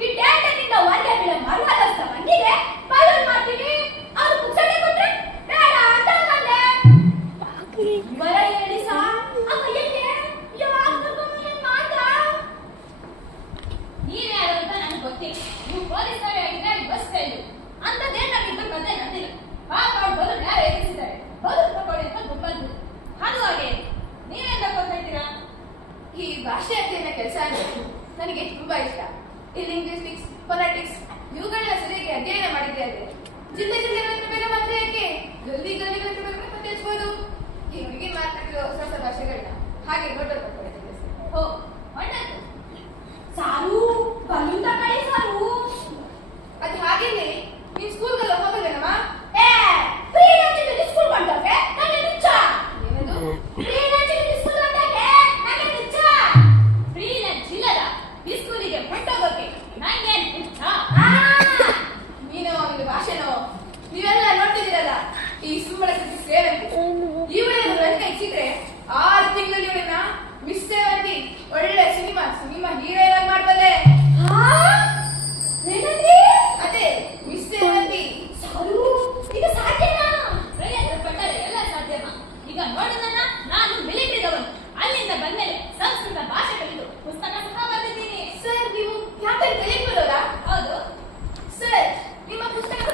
ಈ ಡೇಟದಿಂದ ಹೊರಗೆ ಬೀಳ ಮರುವಾದಸ್ತ ಬಂದಿದೆ ಗೊತ್ತಿ ನೀವು ಪೊಲೀಸ್ ಆಗಿದ್ರೆ ಬಸ್ ಕೈದು ಅಂತದೇನಾಗಿದ್ದು ಕತೆ ನಂದಿಲ್ಲ. ಕಾಪಾಡು ಬಲು ಯಾರು ಎದುರಿಸಿದ್ದಾರೆ ಬಲು ತಗೊಳ್ಳಿ ಅಂತ ಗುಂಪಂತು. ಅದು ಹಾಗೆ ನೀವೇನ್ ತಗೊಳ್ತಾ ಇದ್ದೀರಾ? ಈ ಭಾಷೆ ಅಧ್ಯಯನ ಕೆಲಸ ಅಂದ್ರೆ ನನಗೆ ತುಂಬಾ ಇಷ್ಟ. ಈ ಲಿಂಗ್ವಿಸ್ಟಿಕ್ಸ್, ಫೊನೆಟಿಕ್ಸ್ ಇವುಗಳನ್ನ ಸರಿಯಾಗಿ ಅಧ್ಯಯನ ಮಾಡಿದ್ದೆ ಆದ್ರೆ ಜಿಲ್ಲೆ ಬೇರೆ ಮಾತ್ರ ಯಾಕೆ ಗಲ್ಲಿ ಪತ್ತೆ ಹಚ್ಬೋದು. ಈ ಹುಡುಗಿ ಮಾತಾಡಿರೋ ಹೊಸ ಹೊಸ ಭಾಷೆಗಳನ್ನ ಹಾಗೆ ನೋಡೋದು ಪಡ್ಕೊಳ್ತಿದ್ದೆ. ಹೋ ಒಳ್ಳೆದು. ಸಾರು ಬಲು ತಗೊಳ್ಳಿ ಸಾರು. ಅದು ಹಾಗೇನೆ ನೀನ್ ಸ್ಕೂಲ್ಗೆಲ್ಲ ಹೋಗಲ್ವೇನಮ್ಮ? ಸ್ಕೂಲ್ ಬಂದೋಕೆ ನನಗೆ ನಿಚ್ಚ. ಏನದು? ಸ್ಕೂಲ್ ಬಂದಾಗೆ ನನಗೆ ನಿಚ್ಚ. ಫ್ರೀ ಲಂಚ್ ಇಲ್ಲದ ಈ ಸ್ಕೂಲಿಗೆ ಹೊಂಟೋಗೋಕೆ ನಂಗೆ ನಿಚ್ಚ. ನೀನೋ ನಿನ್ನ ಭಾಷೆನೋ ನೀವೆಲ್ಲ ನೋಡ್ತಿದ್ದೀರಲ್ಲ ಈ ಸುಮ್ಮನೆ ಸೇವಂತಿ ಇವಳೇನು ನನಗೆ ಇಚ್ಚಿದ್ರೆ 6 ತಿಂಗಳಲ್ಲಿ ಇವಳನ್ನ ಮಿಸ್ ಸೇವಂತಿ ಒಳ್ಳೆ ಸಿನಿಮಾ ಹೀರೋಯಿನ್ ಆಗಿ ಮಾಡ್ಬಲ್ಲೆ. ಅದೇ ಮಿಸ್ ಸೇವಂತಿ. ಸಾರು ಇದು ಸಾಧ್ಯನಾ? ಪ್ರಯತ್ನ ಪಟ್ಟರೆ ಎಲ್ಲ ಸಾಧ್ಯನಾ? ಈಗ ನೋಡೋದನ್ನ ನಾನು ಮಿಲಿಟರಿದವನು. ಅಲ್ಲಿಂದ ಬಂದ್ಮೇಲೆ ಸಂಸ್ಕೃತ ಭಾಷೆ ಕಲಿತು ಪುಸ್ತಕ ಸಹ ಬರೆದಿದ್ದೀನಿ. ಸರ್ ನೀವು ಯಾಕೆ ಕಲಿಯಬಹುದಲ್ಲ? ಹೌದು ಸರ್ ನಿಮ್ಮ ಪುಸ್ತಕದ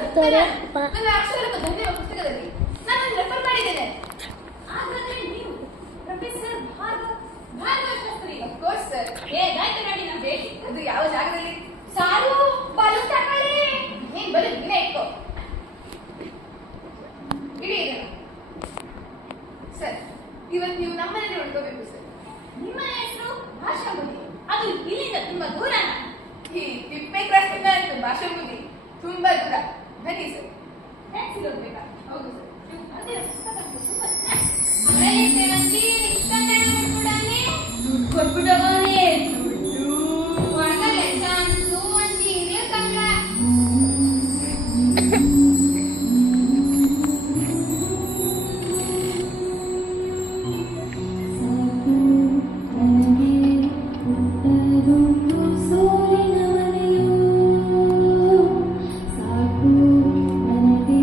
ನನ್ನ ಅಕ್ಷರಕ್ಕೆ ಧನ್ಯವಾದ ಪುಸ್ತಕದಲ್ಲಿ ನಾನು ರೆಫರ್ ಮಾಡಿದ್ದೇನೆ. ಹಾಗಾದ್ರೆ ನೀವು professor Bhargava Shastri? Course sir. ಹೇಗಾಯ್ತು ನೋಡಿ ನಮ್ಮ ಭೇಟಿ? ಅದು ಯಾವ ಜಾಗದಲ್ಲಿ? ಸಾರು ಬಲು ತಗೊಳ್ಳಿ. ನೀನ್ ಬರೀ ದಿನ ಇಟ್ಕೋ. ಇಡೀ ಇದನ್ನು ಸರ್ ಇವತ್ತು ನೀವು ನಮ್ಮನೇಲಿ ಉಳ್ಕೋಬೇಕು ಸರ್. ನಿಮ್ಮ ಹೆಸರು ಭಾಷಾಮುದಿ. ಅದು ಇಲ್ಲಿಂದ ತುಂಬಾ ದೂರನ? ಈ ತಿಪ್ಪೆ ಕ್ರಾಸ್ ಭಾಷೆ ಮುಗಿ ತುಂಬಾ ದೂರ. ಬನ್ನಿ ಸರ್. ಟ್ಯಾಕ್ಸಿ ಹೋಗ್ಬೇಕಾ? ಹೌದು ಸರ್. ಅದೇ ಪುಸ್ತಕ ತುಂಬಾ ಸೇವಂತಿ ಇಷ್ಟನೇ ಕೊಟ್ಬಿಟ್ಟವನೇ ಒಳಗಡೆ ಚಾನ್ಸು ಒಂದು ಇದೆ ಕನ್ನಡ. ಸಾಕು ನನಗೆ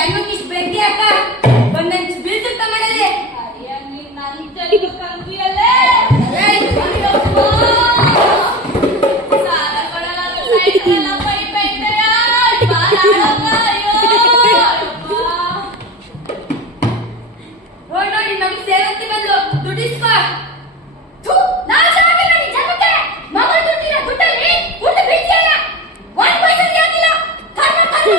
ಜನ್ಮಕ್ಕೆ ಇಷ್ಟು ಬೆಂಕಿ ಅಕ್ಕ ಬಂದಂಚು ಬೀಳ್ಸುತ್ತ ಮಾಡಿದ್ರೆ ಅಯ್ಯ ನೀನ್ ನನ್ ಜನ್ಮ ಕಂತಿಯಲ್ಲೇ ಸಾಲ ಕೊಡಲಾದ ಸೈಕಲ್ ಪೈ ಪೈತೆಯ ನೋಡಿ ನೋಡಿ ನಮಗೆ ಸೇವಂತಿ ಬಂದು ದುಡ್ಡಿಸ್ಕೋ ಥು ನಾಶ ಆಗಿಲ್ಲ ನಿನ್ ಜನ್ಮಕ್ಕೆ ಮಗ ದುಡ್ಡಿನ ದುಡ್ಡಲ್ಲಿ ಊಟ ಬೀಳ್ತಿಯಲ್ಲ 1% ಆಗಿಲ್ಲ ಕರ್ಮ ಕರ್ಮ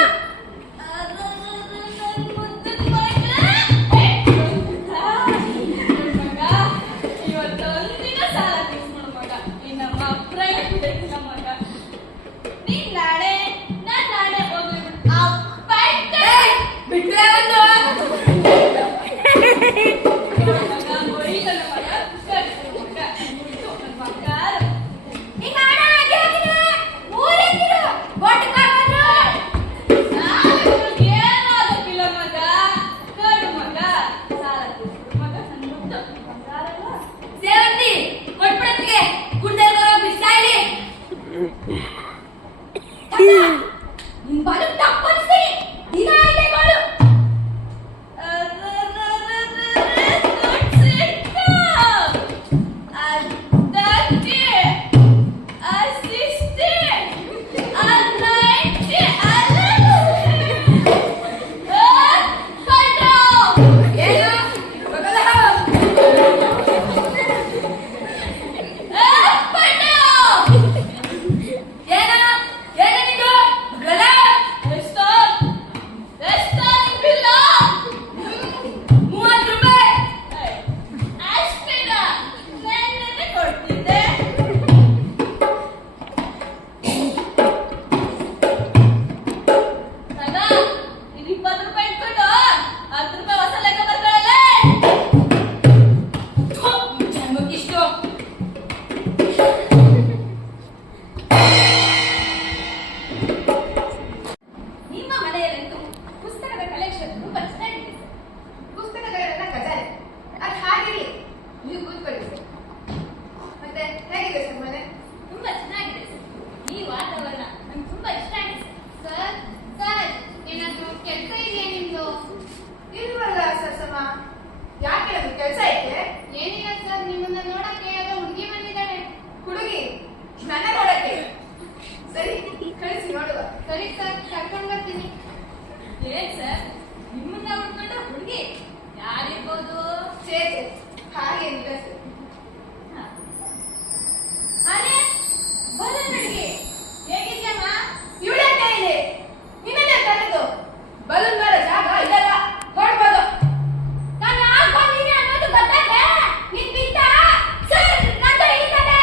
ಇವತ್ತೊಂದಿನ ಸಾಲ ತೀರ್ಸ್ಕೊಡು ಮಗ ಇನ್ನಮ್ಮ ಪ್ರೈವೇಟ್ ಬೇಕು ಮಗ ನೀನ್ ನಾಳೆ ನಾನ್ ನಾಳೆ ಹೋಗ್ಲಿ ಬಿಟ್ರೆ ಒಂದು ಸೇವಂತಿ ಕೊಟ್ಬಿಡತ್ತಿಗೆ ಗುಡ್ಡಲ್ಲಿ ಬರೋ ಬಿಸಾಡಿ ನಿನ್ ಬಲು ತಪ್ಪನಿಸ್ತೀನಿ ದಿನ ಇಲ್ಲೇ ಗೋಳು ಪುಸ್ತಕಗಳೆಲ್ಲ ಖಜಾನೆ ಅದು ಹಾಗಿರ್ಲಿ ನೀವು ಕೂತ್ಕೊಳ್ಳಿ ಸರ್ ಮತ್ತೆ ಹೇಗಿದೆ ಸರ್ ಮನೆ ತುಂಬಾ ಚೆನ್ನಾಗಿದೆ ಸರ್ ಈ ವಾತಾವರಣ ನಂಗೆ ತುಂಬಾ ಇಷ್ಟ ಆಗಿದೆ ಸರ್ ಸರ್ ಏನಾದ್ರು ಕೆಲಸ ಇದೆಯಾ ನಿಮ್ದು ಇಲ್ವಲ್ಲ ಸರಸಮ್ಮ ಯಾಕೆ ಅದು ಕೆಲಸ ಐತೆ ಏನಿಲ್ಲ ಸರ್ ನಿಮ್ಮನ್ನ ನೋಡಕ್ಕೆ ಯಾರೋ ಹುಡುಗಿ ಬಂದಿದ್ದಾಳೆ ಹುಡುಗಿ ನನ್ನ ನೋಡಕ್ಕೆ ಸರಿ ಕಳಿಸಿ ನೋಡುವ ಸರಿ ಸರ್ ಕರ್ಕೊಂಡು ಬರ್ತೀನಿ ಏನ್ ಸರ್ ನಿಮ್ಮನ್ನ ಹುಡ್ಕೊಂಡ ಹುಡುಗಿ ಯಾರಿರ್ಬೋದು ಛೇ ಛೇ ಹಾಗೇನಿಲ್ಲ ಸರ್ ಅರೆ ಬಲ ಹುಡುಗಿ ಹೇಗಿದ್ಯಮ್ಮ ಇವಳೇ ಇಲ್ಲಿ ನಿನ್ನೆ ಕರೆದು ಬಲೂನ್ ಮೇಲೆ ಜಾಗ ಇದೆಲ್ಲ ಹೊರಡ್ಬೋದು ನಾನು ಯಾಕೆ ಬಂದಿನಿ ಅನ್ನೋದು ಗೊತ್ತಾಗೆ ನಿನ್ ಬಿಟ್ಟ ಸರ್ ನಂತರ ಹಿಡಿತಾರೆ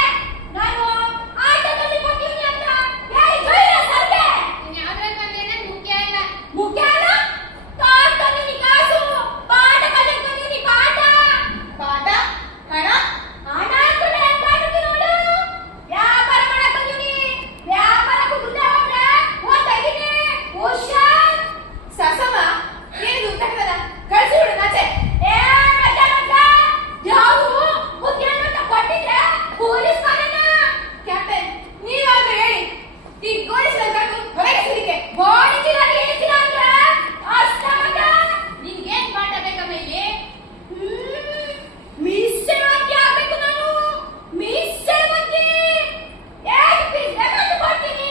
ನಾನು ಆಟದಲ್ಲಿ ಕೊಟ್ಟಿನಿ ಅಂತ ಯಾರಿಗೆ ಜೈಲ ಸರ್ಗೆ ನೀನ್ ಯಾವ್ದ್ರಲ್ಲಿ ಬಂದೇನೆ ಮುಖ್ಯ ಇಲ್ಲ ಮುಖ್ಯ ಅಲ್ಲ ಕಾಸು ತಂದಿನಿ ಕಾಸು ಪಾಠ ಕಲಿತ್ಕೊಂಡಿನಿ ಪಾಠ ಪಾಠ ಹಣ ಹಣ ಹಾಕ್ಬಿಟ್ಟೆ ಹೆಂಗ್ ಕಾಣುತ್ತೆ ನೋಡು ವ್ಯಾಪಾರ ಮಾಡಕ್ ಬಂದಿನಿ ವ್ಯಾಪಾರ ಕುಗ್ದೆ ಹೋಗ್ರೆ ಓದ್ತಾ ಇದೀನಿ ಹುಷಾರ್ ಸಸಮ ಏನಿದು ಉತ್ತರದ ಕಳಿಸಿ ಬಿಡು ನಾಚೆ ಏ ಮಜ್ಜ ಮಜ್ಜ ಯಾವು ಮುಖ್ಯ ಅಂತ ಕೊಟ್ಟಿದ್ರೆ ಪೊಲೀಸ್ ಕಾರಣ ಕ್ಯಾಪ್ಟನ್ ನೀವಾದ್ರೂ ಹೇಳಿ ಈ ಗೋಳಿಸಿದ ಕಟ್ಟು ಹೊರಗೆ ಸಿರಿಕೆ ಗೋಣಿಚೀಲ ಗೀಣಿಚೀಲ ಅಂದ್ರೆ ಅಷ್ಟ ಮಗ ನಿನ್ಗೇನ್ ಪಾಠ ಬೇಕಮ್ಮ ಇಲ್ಲಿ ಮೀಸೆವಾಗಿ ಆಗ್ಬೇಕು ನಾನು ಮೀಸೆವಾಗಿ ಹೇಗೆ ಪೀಸ್ ಬೇಕಾದ್ರೂ ಕೊಡ್ತೀನಿ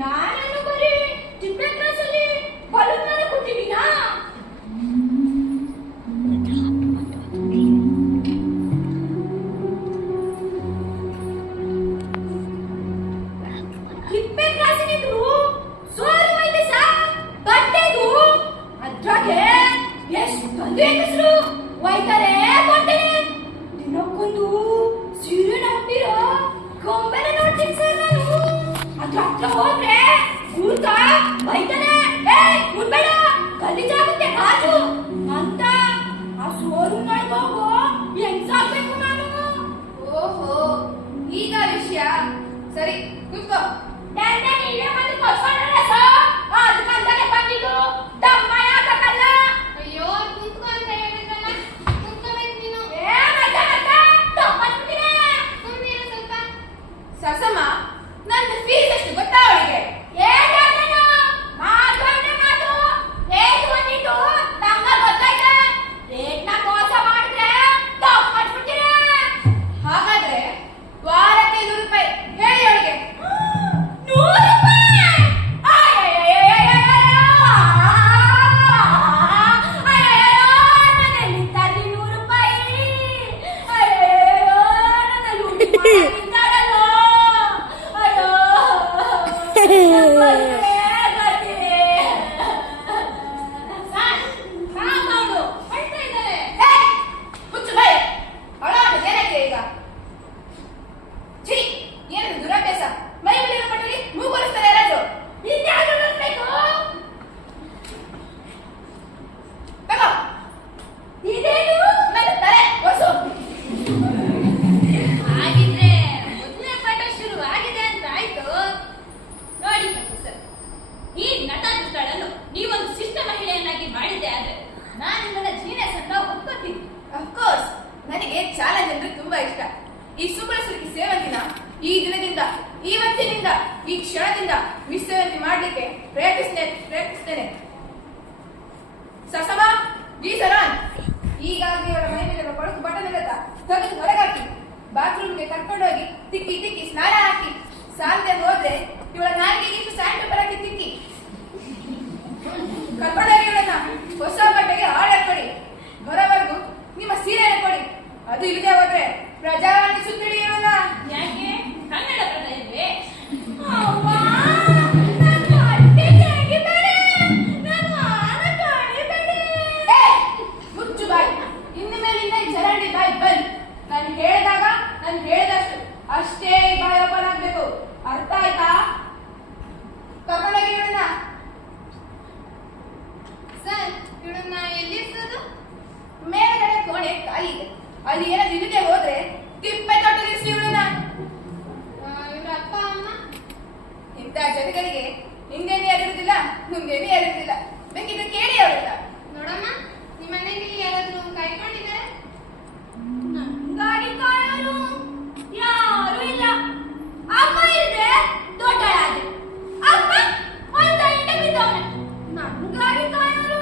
ನಾನೇನು ಬರೀ ತಿಪ್ಪೆ ಕ್ಲಾಸಲ್ಲಿ ಬಲೂನ್ ಮೇಲೆ ಕೊಟ್ಟಿದ್ದೀನಾ ತಿಪ್ಪೆ ಕ್ಲಾಸಿನಿದ್ರು ಸೋರು ಐತೆ ಸಾ ಬಟ್ಟೆಗೂ ಅದ್ರಾಗೆ ಎಷ್ಟೊಂದು ಹೆಂಗಸರು ಒಯ್ತಾರೆ ಕೊಡ್ತೇನೆ ದಿನಕ್ಕೊಂದು ಸೀರೆ ಹಾಕ್ತಿರೋ ಗೊಂಬೆನ ನೋಡ್ತೀನಿ ಸರ್ ನಾನು ಅದ್ರ ಹತ್ರ ಹೋದ್ರೆ ಕೂತ ಬೈತಾನೆ ಏ ಮುಟ್ಬೇಡ ಗಲೀಜಾಗುತ್ತೆ ಕಾಜು ಅಂತ ಆ ಸೋರು ಹೋಗೋ ಹೆಂಗ್ ಸಾಕ್ಬೇಕು ನಾನು ಓಹೋ ಈಗ ವಿಷಯ ಸರಿ ಕೂತ್ಕೋ ನನ್ನ ನೀವೇ ಒಂದು ಕೊಡ್ಕೊಂಡ್ರಲ್ಲ ಸರ್ ಅದಕ್ಕಂತಾನೆ ಬಂದಿದ್ದು ದಮ್ಮ ಯಾಕಲ್ಲ ಅಯ್ಯೋ ಕುತ್ಕೋ ಅಂತ ಹೇಳಿದ್ರಲ್ಲ ಕುತ್ಕೋಬೇಕು ನೀನು ಏ ಮಜ್ಜ ಮಜ್ಜ ತಪ್ಪಾಗ್ಬಿಟ್ಟಿದೆ ಸುಮ್ಮನೆ ಸ್ವಲ್ಪ ಸಸಮ ನನ್ನ ಫೀಸ್ ಎಷ್ಟು ಗೊತ್ತಾ ಅವಳಿಗೆ ಏನ್ ಹೇಳ್ತಾನೋ? ನಾನು ನಿಮ್ಮನ್ನ ಜೀನಿಯಸ್ ಅಂತ ಒಪ್ಕೊತೀನಿ. ಅಫ್ಕೋರ್ಸ್, ನನಗೆ ಚಾಲೆಂಜ್ ಅಂದ್ರೆ ತುಂಬಾ ಇಷ್ಟ. ಈ ಸುಬ್ಬಳ ಸುರುಕಿ ಸೇವಂತಿನ ಈ ದಿನದಿಂದ, ಇವತ್ತಿನಿಂದ, ಈ ಕ್ಷಣದಿಂದ ಮಿಸ್ ಸೇವಂತಿ ಮಾಡ್ಲಿಕ್ಕೆ ಪ್ರಯತ್ನಿಸ್ತೇನೆ. ಸಸಮ ಗೀಸರಾನ್, ಈಗಾಗಲೇ ಅವಳ ಮೈ ಮೇಲೆ ಕೊಳಕು ಬಟನ್ ಇರತ್ತ ತೆಗೆದು ಹೊರಗಾಕಿ, ಬಾತ್ರೂಮ್ಗೆ ಕರ್ಕೊಂಡೋಗಿ ತಿಕ್ಕಿ ಸ್ನಾನ ಹಾಕಿ, ಸಾಲದೆ ಹೋದ್ರೆ ಇವಳ ನಾಲ್ಗೆಗೆ ಸ್ಯಾಂಡ್ ಪೇಪರ್ ಹಾಕಿ ತಿಕ್ಕಿ ಕರ್ಕೊಂಡೋಗಿ ಇವಳನ್ನ ಹೊಸ ಬಟ್ಟೆಗೆ ಹಾಳಾಕೊಡಿ, ಬರೋವರೆಗೂ ನಿಮ್ಮ ಸೀರೆಯನ್ನು ಕೊಡಿ. ಅದು ಇಲ್ಲದೆ ಹೋದ್ರೆ ಪ್ರಜಾವಾಣಿ ಸುತ್ತಿಡಿ ಇವನ್ನ. ಯಾಕೆ ಕನ್ನಡ ಪದ ಇಲ್ವೇ? ಮುಚ್ಚು ಬಾಯಿ, ಇನ್ನು ಮೇಲಿಂದ ಈ ಚರಂಡಿ ಬಾಯಿ ಬಂದ್. ನಾನು ಹೇಳಿದಷ್ಟು ಅಷ್ಟೇ ಬಾಯಿ ಓಪನ್ ಆಗ್ಬೇಕು, ಅರ್ಥ ಆಯ್ತಾ? ಕರ್ಕೊಂಡೋಗಿ ಇವಳನ್ನ. ಸರ್, ಇವಳನ್ನ ಎಲ್ಲಿರ್ಸೋದು? ಮೇಲ್ಗಡೆ ಕೋಣೆ ಖಾಲಿ ಇದೆ, ಅಲ್ಲಿ ಏನಾದ್ರು ಇಲ್ಲದೆ ಹೋದ್ರೆ ತಿಪ್ಪೆ ತೊಟ್ಟಲಿರಿಸಿ ಇವಳನ್ನ. ಇವ್ರ ಅಪ್ಪ ಅಮ್ಮ? ಇಂಥ ಜನಗಳಿಗೆ ಹಿಂದೇನೆ ಯಾರಿರುವುದಿಲ್ಲ, ಮುಂದೇನೆ ಯಾರಿರುವುದಿಲ್ಲ. ಬೇಕಿದ್ರೆ ಕೇಳಿ ಅವಳಲ್ಲ. ನೋಡಮ್ಮ, ನಿಮ್ಮ ಮನೆಯಲ್ಲಿ ಯಾರಾದ್ರೂ ಕಾಯ್ಕೊಂಡಿದ್ದಾರೆ? ಗಾಡಿ ಕಾಯೋರು ಯಾರು ಇಲ್ಲ. ಅಮ್ಮ ಇದ್ರೆ ದೊಡ್ಡಳಾದೆ, ಅಮ್ಮ ಒಂದ ಇಂಟ ಬಿದ್ದವನೆ. ನನ್ನ ಗಾಡಿ ಕಾಯೋರು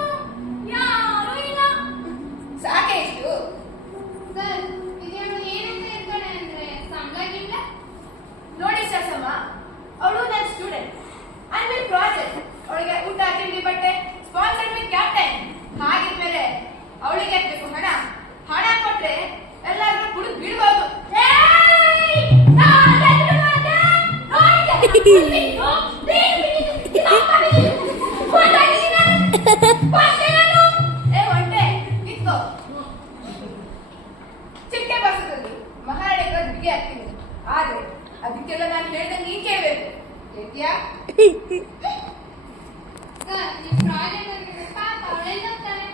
ಯಾರು ಇಲ್ಲ. ಸಾಕೆ ಇಷ್ಟು. ಸರ್, ಇದು ಅವಳು ಏನಂತ ಇರ್ತಾಳೆ ಅಂದ್ರೆ ಸಂಬಳಗಿಲ್ಲ? ನೋಡಿ ಸಸಮ್ಮ, ಅವಳು ನನ್ನ ಸ್ಟೂಡೆಂಟ್. ಅಂಡ್ ಪ್ರಾಜೆಕ್ಟ್ ಅವಳಿಗೆ ಊಟ, ತಿಂಡಿ, ಬಟ್ಟೆ ಸ್ಪಾನ್ಸರ್ಡ್ ವಿತ್ ಕ್ಯಾಪ್ಟನ್. ಹಾಗಿದ್ಮೇಲೆ ಅವಳಿಗೆ ಬೇಕು ಹಣ. ಹಣ ಕೊಟ್ರೆ ಎಲ್ಲಾದ್ರೂ ಕುಡಿದು ಬಿಡ್ಬೋದು. ಒಂಟೆ ನಿಂತ್ಕೋ. ಚಿಟ್ಟೆ ಬಸದಲ್ಲಿ ಮಹಾರಾಣಿ ಬಿಗಿ ಆಗ್ತೀನಿ. ಆದ್ರೆ ಅದಕ್ಕೆಲ್ಲ ನಾನು ಹೇಳಿದ ನೀನ್ ಕೇಳ್ಬೇಕು. ಕೇಳ್ತೀಯಾ? ಸರ್, ಈ ಪ್ರಾಜೆಕ್ಟ್ ಅಂದ್ರೆ ಪಾಪ ಅವಳೆಲ್ಲ ಹೋಗ್ತಾನೆ.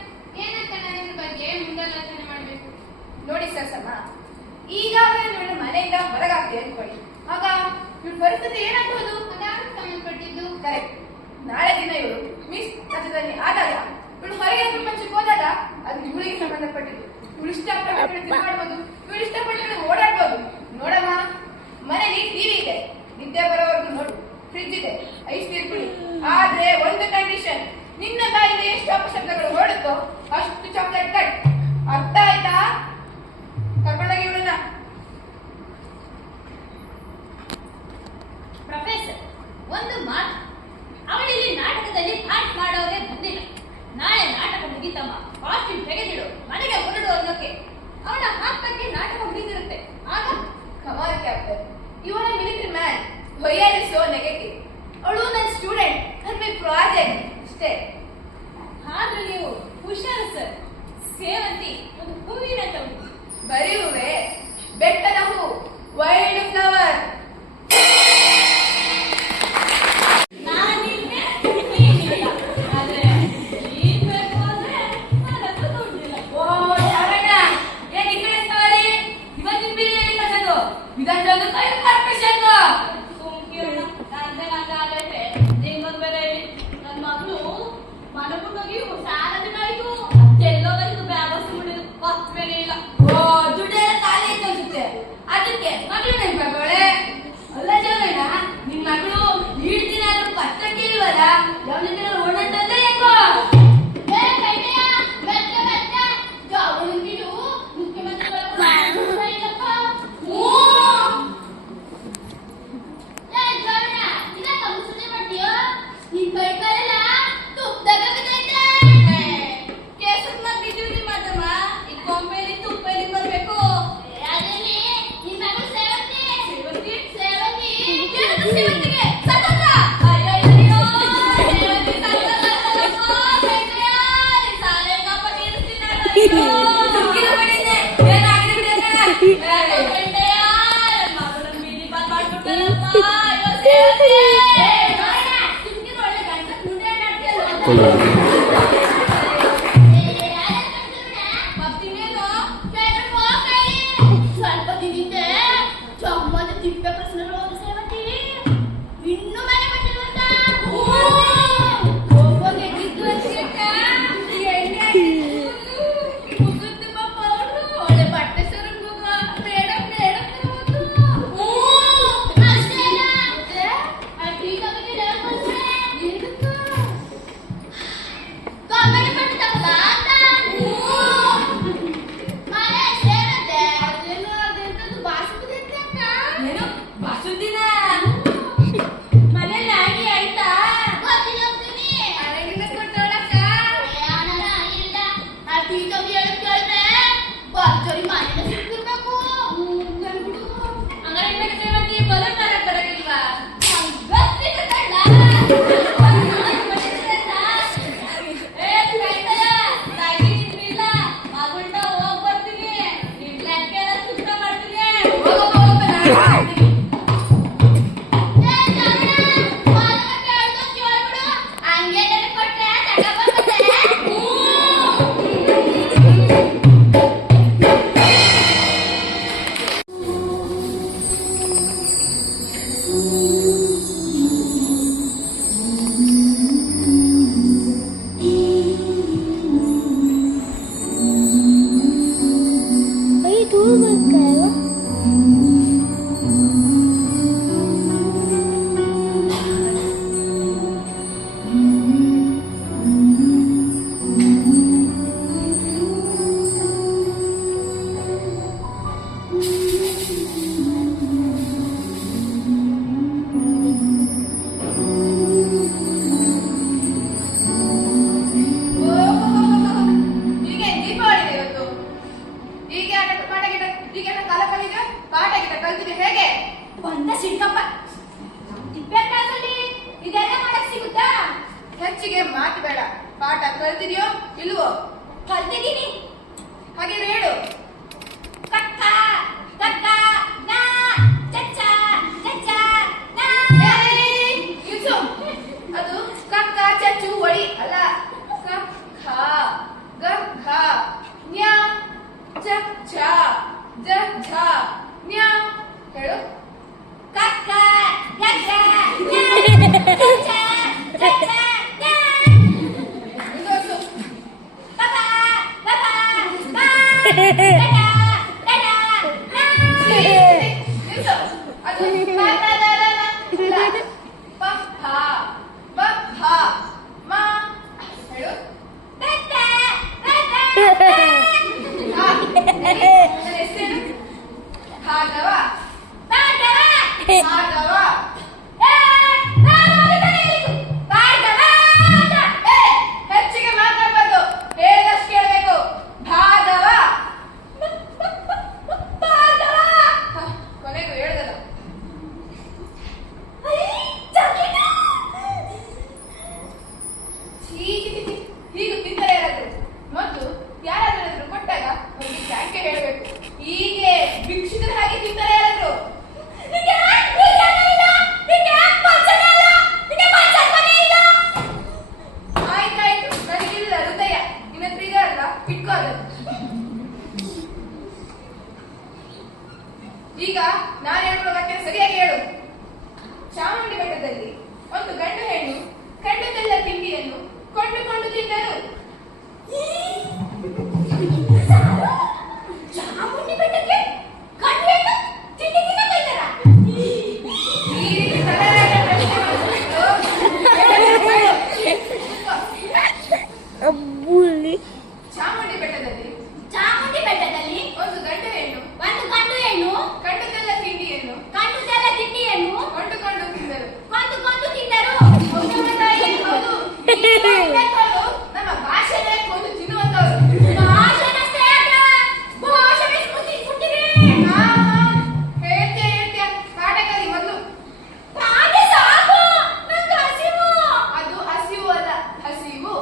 ಏನಂತ ನಾನು ಇದ್ರ ಬಗ್ಗೆ ಮುಂದಾಲೋಚನೆ ಮಾಡ್ಬೇಕು. ನೋಡಿ ಸಸಮ್ಮ, ಈಗಾಗಲೇ ನೋಡಿ ಮನೆಯಿಂದ ಹೊರಗಾಗ್ತೀವಿ ಅನ್ಕೊಳ್ಳಿ, ಆಗ ಇವ್ರ ಪರಿಸ್ಥಿತಿ ಏನಾಗ್ಬೋದು? ಅದಾರು ಸಂಬಂಧಪಟ್ಟಿದ್ದು. ಕರೆಕ್ಟ್. ನಾಳೆ ದಿನ ಇವಳು ಮಿಸ್ ರಾಜ್ಯದಲ್ಲಿ ಆದಾಗ, ಇವಳು ಹೊರಗೆ ಪ್ರಪಂಚಕ್ಕೆ ಹೋದಾಗ ಅದು ಇವಳಿಗೆ ಸಂಬಂಧಪಟ್ಟಿದ್ದು. ಇವಳು ಇಷ್ಟಪಟ್ಟು ಮಾಡ್ಬೋದು, ಇವಳು ಇಷ್ಟಪಟ್ಟು ಓಡಾಡ್ಬೋದು. ನೋಡಮ್ಮ, ಮನೇಲಿ ಟಿವಿ ಇದೆ, ನಿದ್ದೆ ಬರೋವರೆಗೂ ನೋಡು. ಫ್ರಿಡ್ಜ್ ಇದೆ, ಐಸ್ ನೀರು ಕುಡಿ. ಆದ್ರೆ ಒಂದು ಕಂಡೀಷನ್, ನಿನ್ನ ಬಾಯಿಂದ ಎಷ್ಟು ಅಪಶಬ್ದಗಳು ಹೊರಡುತ್ತೋ ಅಷ್ಟು ಚಾಕ್ಲೇಟ್ ಕಟ್. ಅರ್ಥ ಆಯ್ತಾ? ಕರ್ಕೊಂಡೋಗಿ ಇವಳನ್ನ. ಪ್ರೊಫೆಸರ್, ಒಂದು ಮಾತು, ಅವಳಿಲ್ಲಿ ನಾಟಕದಲ್ಲಿ ಪಾಠ ಮಾಡೋದೇ ಬಂದಿಲ್ಲ. ನಾಳೆ ನಾಟಕ ಮುಗಿತಮ್ಮ, ಕಾಸ್ಟ್ಯೂಮ್ ತೆಗೆದಿಡು, ಮನೆಗೆ ಹೊರಡು ಅನ್ನೋಕೆ ಅವಳ ಹಾಕಕ್ಕೆ ನಾಟಕ ಮುಗಿದಿರುತ್ತೆ. ಆಗ ಕಮಾಲ್ ಕ್ಯಾಪ್ಟನ್, ಇವನ military man. YR is so negative. ಅವಳು ನನ್ನ ಸ್ಟೂಡೆಂಟ್, ನನ್ನ ಪ್ರಾಜೆಕ್ಟ್ ಅಷ್ಟೇ. ಆದ್ರೂ ನೀವು ಹುಷಾರು ಸರ್. ಸೇವಂತಿ ಒಂದು ಹೂವಿನ ತೌಡಿ. ಬರೀ ಹೂವೆ, ಬೆಟ್ಟದ ಹೂ, ವೈಲ್ಡ್ ಫ್ಲವರ್. ನಾನಿಲ್ದೆ ನೀನಿಲ್ಲ. ಆದ್ರೆ ನೀನ್ ಬೇಕು ಅಂದ್ರೆ ನನಗೂ ದುಡ್ಡಿಲ್ಲ. ಓ ಶಾರಣ್ಣ, ಏನ್ ಈ ಕಡೆ ಸವಾರಿ? ಇವತ್ತಿನ ಬಿಲ್ ಎಲ್ಲಿ ಕಸೋದು? ವಿಧಾನಸೌಧ ಕಾರ್ಪೊರೇಷನ್. ಸುಮ್ಕಿರಣ್ಣ, ನಂಗೆ ಆಗೈತೆ. ನಿಂಗೊಂದು ಬೇರೆ ಹೇಳಿ, ನನ್ನ ಮಗಳು ಮನಗುಂಡೋಗಿ ಸಾಲ ದಿನ ಆಯ್ತು. ಎಲ್ಲೋವರೆಗೂ ಬ್ಯಾಗ್ ಹೊಸ್ಬಿಡಿದು ಹೊತ್ತು ಬೇರೆ ಇಲ್ಲ. ಓ ದುಡ್ಡೆಲ್ಲ ಖಾಲಿ ಐತೆ ಅನ್ಸುತ್ತೆ. ಅದಕ್ಕೆ ಮಗಳು ನೆನ್ಪಾಗೋಳೆ. ಅಲ್ಲ ಶಾರಣ್ಣ, ನಿನ್ ಮಗಳು ಈಡ್ದಿನ ಕಷ್ಟಕ್ಕೆ ಇಲ್ವಲ್ಲ, ಯಾವ ಒಳ್ಳಂತಂದ್ರೆ ಹೆಂಗೋ? ಏ ಕೈಟೆಯ, ಮೆತ್ತ ಮೆತ್ತ ಜಾವಳು ನಿಂತಿರು ಮುಖ್ಯಮಂತ್ರಿಗಳ ಇಲ್ಲಪ್ಪ. ಏ ಜಾವಣ, ಇದಕ್ಕ ಮುಸುಳಿ ಮಾಡ್ತೀಯೋ? ನಿನ್ ಕೈ ಕಾಲೆಲ್ಲ ತುಪ್ಪದಾಗ ಬಿದ್ದೈತೆ. ಕೇಸನ್ನ ಬಿಜುಲಿ ಮಾತಮ್ಮ, ಈ ಕೊಂಬೆಲಿ ತುಪ್ಪೆಲಿ ಬರ್ಬೇಕು. ಅದೇನಿ ನಿನ್ನ ಮಗಳು ಸೇವಂತಿ. ಸೇವಂತಿ? ಸೇವಂತಿ. ಏನು ಸೇವಂತಿಗೆ? ಸತ್ತೋದ? ಅಯ್ಯಯ್ಯೋ, ಸೇವಂತಿ ಸತ್ತೋದಲ್ಲಪ್ಪ, ಕೈಟೆಯ, ಈ ಸಾಲೆಗಪ್ಪ ತೀರಿಸ್ತಿದ್ದಾಳೆ. ಅಯ್ಯೋ. ಸುಮ್ಕಿರು ಬಿಡಿದ್ದೆ, ಏನಾಗಿದೆ ಬಿಡಿ ಕಣ. ಕೈಟೆಯ, ನನ್ನ ಮಗಳನ್ನ ಬೀದಿ ಪಾಲ್ ಮಾಡ್ಬಿಟ್ಟಾರಪ್ಪ. ಅಯ್ಯೋ ಸೇವಂತಿ. ನೋಡಣ, ಸುಮ್ಕಿರು ಒಳ್ಳೆ ಗಂಡ ಮುಂದೆ ಆಡ್ತೀಯಲ್ಲ. ಸ್ವಲ್ಪ ದಿನಿಂದೆ ಚಮ್ಮದ ತಿಪ್ಪೆ ಪ್ರಶ್ನೆಗಳು ಓದಿ ಸೇವತಿ ಇನ್ನು ಮನೆ ಬಂದಿರುವಂತ ಹೋಗೋಗೆ ಬಿದ್ದು ಅನ್ಸಿಟ್ಟ ಎಣ್ಣೆ ಹೆಚ್ಚಿಗೆ ಮಾತು ಬೇಡ. ಪಾಠ ಕಲ್ತಿದ್ಯೋ ಇಲ್ವೋ? ಕಲ್ತಿದ್ದೀನಿ. ಹಾಗೆ ಹೇಳು. ಕಕ್ಕ ಕಕ್ಕ ನಾ ಚಚ್ಚ ಚಚ್ಚ ನಾ. ನಿಲ್ಸು. ಅದು ಕಕ್ಕ ಚಚ್ಚು ಒಡಿ ಅಲ್ಲ. ಕಕ್ಕ ಗಕ್ಕ ನ್ಯಾ ಚಚ್ಚ ಜಜ್ಜ ನ್ಯಾ. ಹೇಳು. ಕಕ್ಕ ಕಕ್ಕ ನಾ ಚಚ್ಚ ಚಚ್ಚ ನಾ. ಮುಂದುವರ್ಸು. ಕಕ್ಕ ಕಕ್ಕ ನಾ ಚಚ್ಚ ಚಚ್ಚ ನಾ. ನಿಲ್ಸು. ಅದು ಪಪ್ಪ ಪಪ್ಪ ಮಾ. ಹೇಳು. ಕಕ್ಕ ಕಕ್ಕ ಹಾ. ನನ್ನ ಹೆಸರೇನು? ಭಾಗವ ಭಾಗವ ಭಾಗವ. ಹೆಚ್ಚಿಗೆ ಮಾತಾಡಬಾರ್ದು. ಹೇಳಷ್ಟು ಕೇಳಬೇಕು. ಭಾಗವ ಕೊನೆಗೂ ಹೇಳ್ದಲ್ಲ. ಹೀಗೆ ತಿಂದರೆ ಯಾರಾದ್ರು ಮತ್ತು ಯಾರಾದ್ರೂ ಕೊಟ್ಟಾಗ ಒಂದು ಥ್ಯಾಂಕ್ ಯು ಹೇಳಬೇಕು. ಹೀಗೆ ಭಿಕ್ಷುಕರ ಹಾಗೆ ತಿಂತಾರೆ ಯಾರಾದ್ರು. ಆಯ್ತಾಯ್ತು, ನನಗಿಲ್ಲ ಹೃದಯ. ನಿನ್ನ ಹತ್ರ ಇದೆ ಅಲ್ವಾ, ಇಟ್ಕೋ ಅದನ್ನು. ಈಗ ನಾನು ಹೇಳ್ಕೊಳ್ಳೋ ವಾಕ್ಯ ಸರಿಯಾಗಿ ಹೇಳು. ಚಾಮುಂಡಿ ಬೆಟ್ಟದಲ್ಲಿ ಒಂದು ಗಂಡು ಹೆಣ್ಣು ಕಂಡದೆಲ್ಲ ತಿಂಡಿಯನ್ನು ಕೊಂಡುಕೊಂಡು ತಿಂದರು. ಚಾಮುಂಡಿ ಬೆಟ್ಟಕ್ಕೆ ಕಣ್ಣು ತಿಂಡಿ ತಿನ್ನಕೈತಾರ. ಈ ರೀತಿ ಸರಳವಾದ ಪ್ರಶ್ನೆ ಮಾಡಿಬಿಟ್ಟು ಚಾಮುಂಡಿ ಬೆಟ್ಟದಲ್ಲಿ ಚಾಮುಂಡಿ ಬೆಟ್ಟದಲ್ಲಿ ಒಂದು ಗಂಡು ಹೆಣ್ಣು ಒಂದು ಗಂಡು ಹೆಣ್ಣು ಕಂಡದೆಲ್ಲ ತಿಂಡಿಯನ್ನು ಕಂಡುದೆಲ್ಲ ತಿಂಡಿಯನ್ನು ಕೊಂಡುಕೊಂಡು ತಿಂದರು. ಕೊಂದು ತಿಂದರು. ಹೌದಮ್ಮ ತಾಯಿ, ಹೌದು. ಇಂಥವ್ರು ನಮ್ಮ ಭಾಷೆನೇ ಕೊಂದು ತಿನ್ನುವಂತವ್ರು. ಭಾಷಣಷ್ಟೇ ಅಲ್ಲ, ಭಾಷಣ ಸ್ಮೃತಿ ಕೊಟ್ಟಿದೆ. ಹೇಳ್ತೀಯ ಪಾಠ ಕಲಿ ಮೊದಲು. ಹಾಗೆ ಸಾಕು, ನಂಗೆ ಹಸಿವು. ಅದು ಹಸಿವು ಅಲ್ಲ, ಹಸಿವು.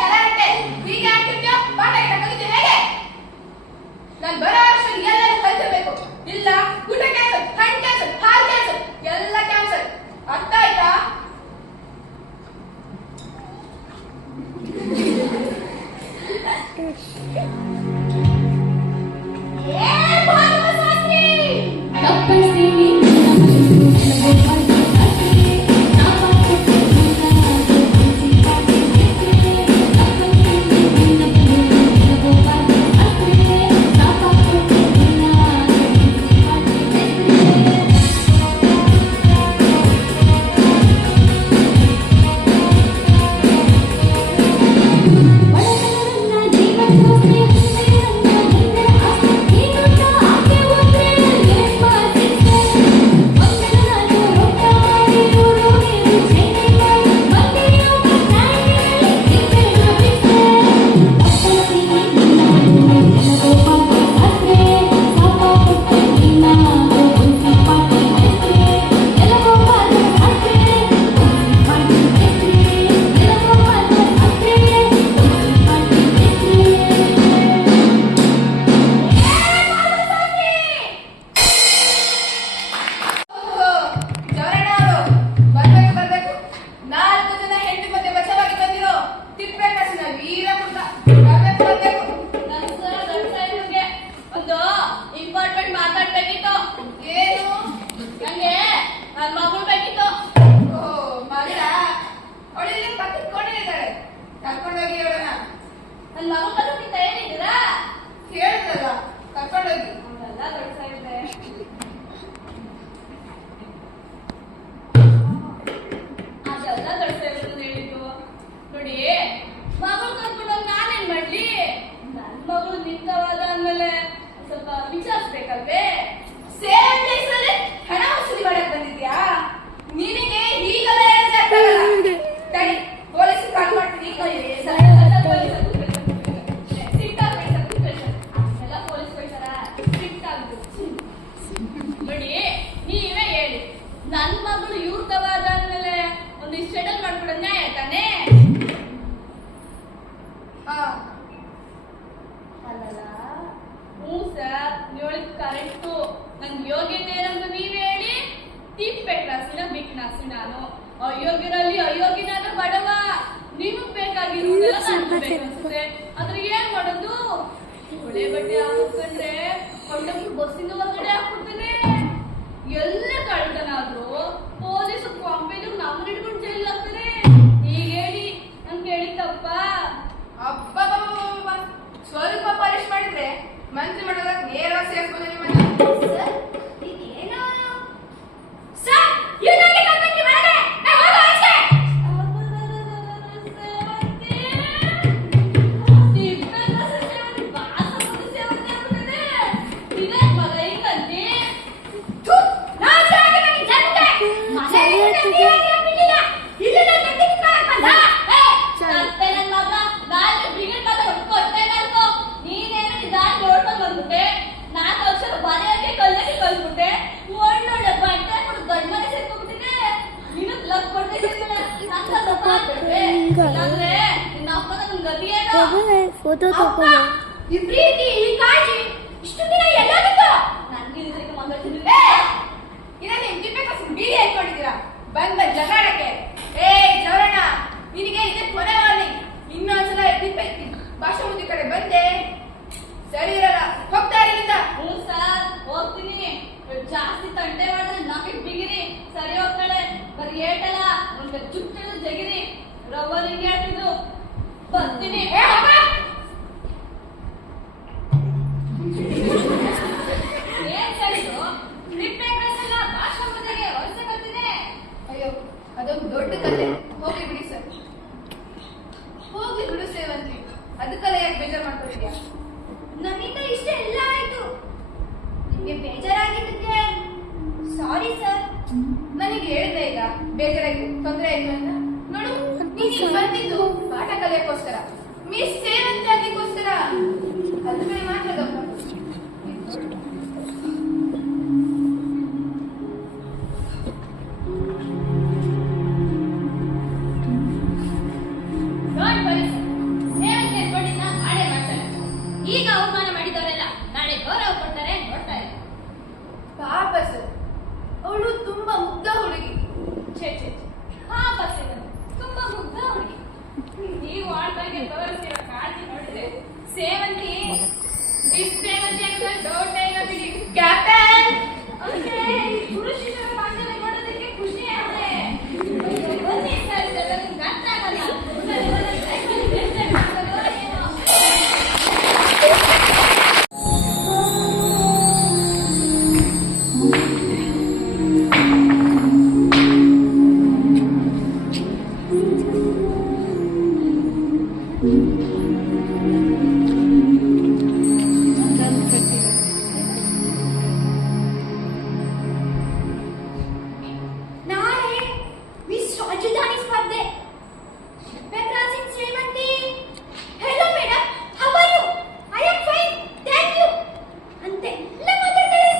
ಕಲಾರಟ್ಟೆ ಹೀಗೆ ಆಗ್ತಿದ್ಯೋ ಪಾಠ ಕಲಿತೀವಿ ಹೇಗೆ? ನಾನು ಬರೋ ವರ್ಷದಲ್ಲಿ ಎಲ್ಲರೂ ಕಲಿಸಬೇಕು. ಇಲ್ಲ ಊಟ ಕ್ಯಾನ್ಸಲ್, ಹಣ್ಣು ಕ್ಯಾನ್ಸಲ್, ಹಾಲು ಕ್ಯಾನ್ಸಲ್, ಎಲ್ಲ ಕ್ಯಾನ್ಸಲ್. ಅರ್ಥ ಆಯ್ತಾ? ಇವನ್ನೆಲ್ಲ ಮಾಡ್ಬೇಕು ಅನ್ಸುತ್ತೆ. ಆದ್ರೆ ಏನ್ ಮಾಡೋದು? ಒಳ್ಳೆ ಬಟ್ಟೆ ಹಾಕೊಂಡ್ರೆ ಕೊಂಡೋಗಿ ಬಸ್ಸಿಂದ ಹೊರಗಡೆ ಹಾಕ್ಬಿಡ್ತೇನೆ. ಎಲ್ಲ ಕಳ್ತನ ಆದ್ರೂ ಪೊಲೀಸ್ ಕಾಂಪೇಜ್ ನಮ್ಮನ್ನ ಹಿಡ್ಕೊಂಡು ಜೈಲ್ ಹಾಕ್ತಾನೆ. ಈಗ ಹೇಳಿ ನನ್ ಕೇಳಿ ತಪ್ಪ? ಅಬ್ಬಬ್ಬಬ್ಬಬ್ಬ. ಸ್ವಲ್ಪ ಪಾಲಿಶ್ ಮಾಡಿದ್ರೆ ಮಂತ್ರಿ ಮಾಡೋದ ನೇರವಾಗಿ ಸೇರಿಸ್ಬೋದು ನಿಮ್ಮನ್ನ. ಇದೇನೋ ಸರ್ ಇವನಿಗೆ ಕರ್ಕೊಂಡು ಬರದೆ ನಾವು ಹೋಗೋ ಆಚೆ. ಫೋಟೋ ತಗೋ. ಈ ಪ್ರೀತಿ ಈ ಕಾಳಜಿ ಇಷ್ಟು ದಿನ ಎಲ್ಲಾಗಿತ್ತು? ನನ್ಗೆ ಇದಕ್ಕೆ ಮಾತಾಡ್ತಿದ್ವಿ. ನಿಮ್ ತಿಪ್ಪೆ ಕಸ ಬೀಡಿ ಹಾಕೊಂಡಿದ್ದೀರಾ ಬಂದ್ ಜಗಾಡಕ್ಕೆ. ಏ ಜವರಣ್ಣ, ನಿನಗೆ ಇದೆ ಕೊನೆ ವಾರ್ನಿಂಗ್. ಇನ್ನೊಂದ್ಸಲ ತಿಪ್ಪೆ ಭಾಷೆ ಮುಂದೆ ಕಡೆ ಬಂದೆ ಸರಿ ಇರಲ್ಲ. ಹೋಗ್ತಾ ಇರಲಿಲ್ಲ. ಹ್ಞೂ ಸರ್ ಹೋಗ್ತೀನಿ. ಜಾಸ್ತಿ ತಂಟೆ ಮಾಡಿದ್ರೆ ನಾಕಿಟ್ ಬಿಗಿರಿ. ಸರಿ ಹೋಗ್ತಾಳೆ. ಬರೀ ಏಟಲ್ಲ ಒಂದು ಚುಚ್ಚದ ಜಗಿರಿ. ರವ್ವಲ್ ಹಿಂಗೆ ಹೇಳ್ತಿದ್ದು ಬರ್ತೀನಿ. ಏನ್ ಸರಿದು ಟ್ರಿಪ್ಪೆ ಕಳ್ಸಲ್ಲ ಭಾಷಾ ಮುಂದೆಗೆ ಹೊಲಸೆ ಬರ್ತಿದೆ. ಅಯ್ಯೋ ಅದೊಂದು ದೊಡ್ಡ ಕತೆ. ಹೋಗ್ಲಿ ಬಿಡಿ ಸರ್, ಹೋಗ್ಲಿ ಬಿಡು ಸೇವಂತಿ. ಅದಕ್ಕೆಲ್ಲ ಯಾಕೆ ಬೇಜಾರು ಮಾಡ್ಕೊತಿದ್ಯಾ? ನನ್ನಿಂದ ಇಷ್ಟ ಎಲ್ಲ ಆಯ್ತು. ನಿಮ್ಗೆ ಬೇಜಾರಾಗಿದ್ದಕ್ಕೆ ಸಾರಿ ಸರ್. ನನಗೆ ಹೇಳಿದೆ ಈಗ ಬೇಜಾರಾಗಿ ತೊಂದರೆ ಆಯ್ತು ಅಂತ. ನೋಡು, ನೀನು ಬಂದಿದ್ದು ಪಾಠ ಕಲಿಯಕ್ಕೋಸ್ಕರ, ಮಿಸ್ ಸೇವಂತಿ ಆಗಿಗೋಸ್ಕರ. ಅದ್ರ ಮೇಲೆ ಮಾತ್ರ ಗಮನ ಕೊಡು. Don't worry sir. ಸೇವಂತಿ ಅನ್ಕೊಂಡಿದ್ದ ನಾಳೆ ಮಾಡ್ತಾರೆ. ಈಗ ಅವಮಾನ ಮಾಡಿದವರೆಲ್ಲ ನಾಳೆ ಗೌರವ ಕೊಡ್ತಾರೆ. ನೋಡ್ತಾ ಇಲ್ಲ. ಪಾಪ ಸರ್, ಅವಳು ತುಂಬಾ ಮುಗ್ಧ ಹುಡುಗಿ. ಛೇ ಛೇ ಛೇ. ಪಾಪ ಸೇವಂತಿ ತುಂಬಾ ಮುಗ್ಧ ಹುಡುಗಿ. ನೀವು ಆಳ್ಬಾಗೆ ತೋರಿಸ್ತಿರೋ ಕಾಳಜಿ ನೋಡಿದ್ರೆ ಸೇವಂತಿ ಮಿಸ್ ಸೇವಂತಿ ಅಂತ ಡೌಟ್ ಇಲ್ಲ ಬಿಡಿ. ಕ್ಯಾಪ್ಟನ್, ಓಕೆ, ಗುರು ಶಿಷ್ಯರ ಬಾಂಧವ್ಯ ನೋಡೋದಕ್ಕೆ ಖುಷಿ ಆಗುತ್ತೆ. ಬನ್ನಿ ಸರ್, ಇದೆಲ್ಲ ನಿಮ್ಗೆ ಅರ್ಥ ಆಗಲ್ಲ. ಸರಿ, ಬನ್ನಿ, ಸೈಕಲ್ ಬೇಸ್ತಾರೆ ಮಾಡೋದು ಏನೋ. ನಾಳೆ ಮಿಸ್ ರಾಜಧಾನಿ ಸ್ಪರ್ಧೆ. ಶಿಲ್ಪೇಂದ್ರಾಸಿಂಗ್ ಶ್ರೀಮಂತಿ. Hello madam, how are you? I am fine, thank you ಅಂತೆಲ್ಲ ಮಾತಾಡ್ತಾರೆ.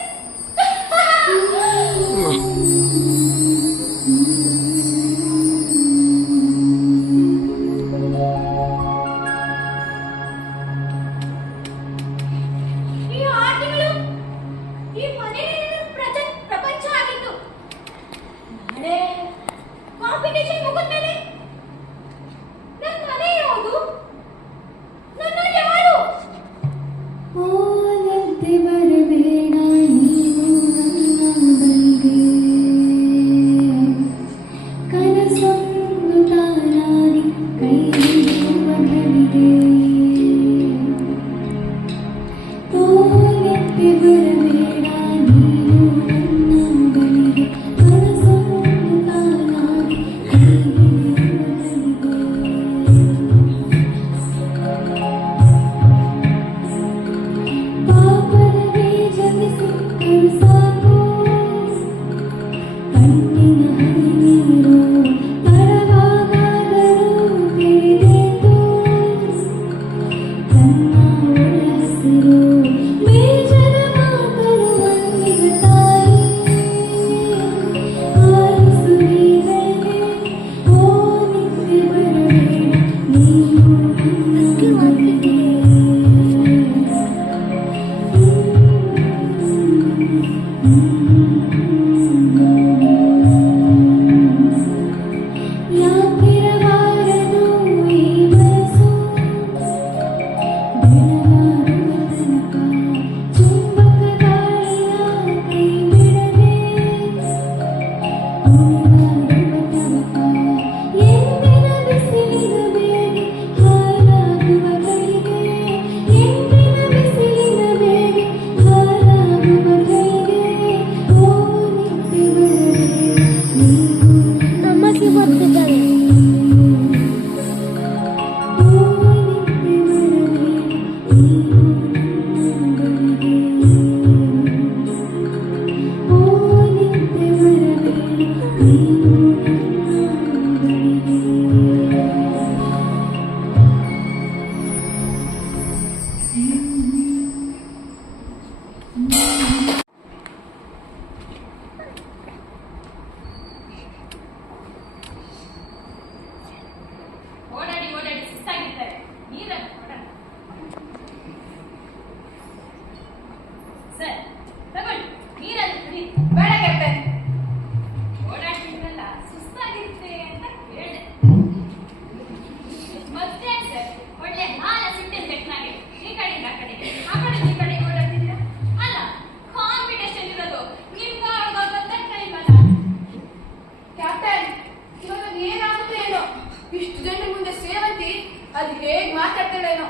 ಅದು ಹೇಗ್ ಮಾತಾಡ್ತಾಳೇನೋ.